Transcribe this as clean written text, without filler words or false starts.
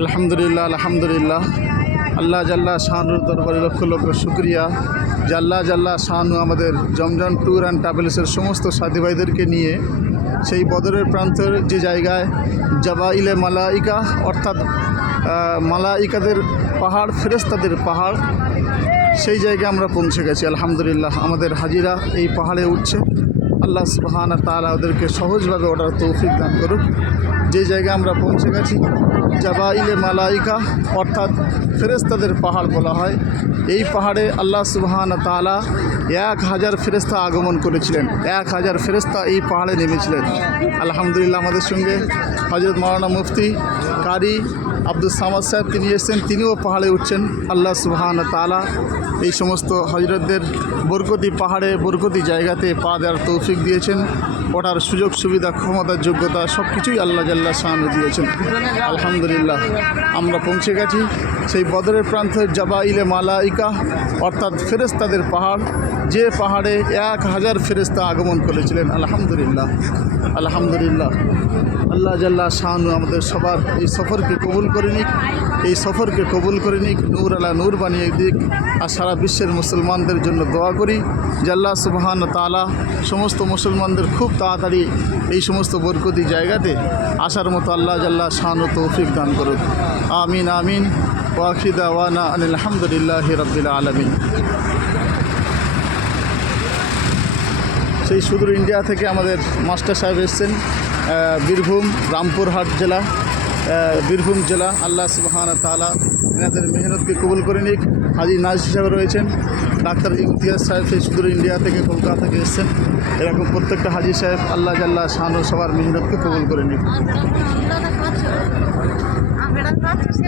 আলহামদুলিল্লাহ আলহামদুলিল্লাহ। আল্লাহ জাল্লা শাহানুর দরবারে লক্ষ লক্ষ শুক্রিয়া যে আল্লাহ জাল্লা শাহানু আমাদের জমজম ট্যুর অ্যান্ড ট্রাভেলসের সমস্ত সাথী ভাইদেরকে নিয়ে সেই বদরের প্রান্তের যে জায়গায় জাবাইলে মালাইকা অর্থাৎ মালাইকাদের পাহাড়, ফেরেশতাদের পাহাড়, সেই জায়গায় আমরা পৌঁছে গেছি। আলহামদুলিল্লাহ আমাদের হাজিরা এই পাহাড়ে উঠছে। আল্লাহ সুবহানাহু ওয়া তাআলা ওদেরকে সহজভাবে ওঠার তৌফিক দান করুক। যে জায়গায় আমরা পৌঁছে গেছি জাবাইলে মালাইকা অর্থাৎ ফেরেশতাদের পাহাড় বলা হয়। এই পাহাড়ে আল্লাহ সুবহানাহু ওয়া তাআলা 1000 ফেরেশতা আগমন করেছিলেন। 1000 ফেরেশতা এই পাহাড়ে নেমেছিলেন। আলহামদুলিল্লাহ আমাদের সঙ্গে হযরত মাওলানা মুফতি কারি আব্দুল সামাদ সাহেব তিনি এসেছেন, তিনিও পাহাড়ে উঠছেন। আল্লাহ সুবহানাহু ওয়া তাআলা এই সমস্ত হজরতদের বরকতি পাহাড়ে, বরকতি জায়গাতে পা দেওয়ার তৌফিক দিয়েছেন। ওঠার সুযোগ সুবিধা, ক্ষমতা, যোগ্যতা সব কিছুই আল্লাহ জাল্লা শাআনু দিয়েছেন। আলহামদুলিল্লাহ আমরা পৌঁছে গেছি সেই বদরের প্রান্তের জাবাইলে মালাইকা অর্থাৎ ফেরেশতাদের পাহাড়, যে পাহাড়ে 1000 ফেরেশতা আগমন করেছিলেন। আলহামদুলিল্লাহ আলহামদুলিল্লাহ। আল্লাহ জাল্লা শাআনু আমাদের সবার এই সফরকে কবুল করে নিক, এই সফরকে কবুল করে নিক, নূর আলা নূর বানিয়ে দিক। আর সারা বিশ্বের মুসলমানদের জন্য দোয়া করি যে আল্লাহ সুবহানাহু ওয়া তাআলা সমস্ত মুসলমানদের খুব তাড়াতাড়ি এই সমস্ত বরকতি জায়গাতে আসার মতো আল্লাহ জাল্লা শাআনু তৌফিক দান করুক। আমিন আমিন। ওয়া আখিরু দাওয়ানা আনিল হামদুলিল্লাহি রাব্বিল আলামিন। সেই সুদূর ইন্ডিয়া থেকে আমাদের মাস্টার সাহেব এসেছেন, বীরভূম রামপুরহাট জেলা, বীরভূম জেলা। আল্লাহ সুবহানাহু ওয়া তাআলা এনাদের মেহনতকে কবুল করে নিক। হাজি নাজির হিসাবে রয়েছেন ডাক্তার ইমতিয়াজ সাহেব, সেই সুদূর ইন্ডিয়া থেকে কলকাতা থেকে এসেছেন। এরকম প্রত্যেকটা হাজি সাহেব আল্লাহ জাল্লা শাআনু সবার মেহনতকে কবুল করে নিক।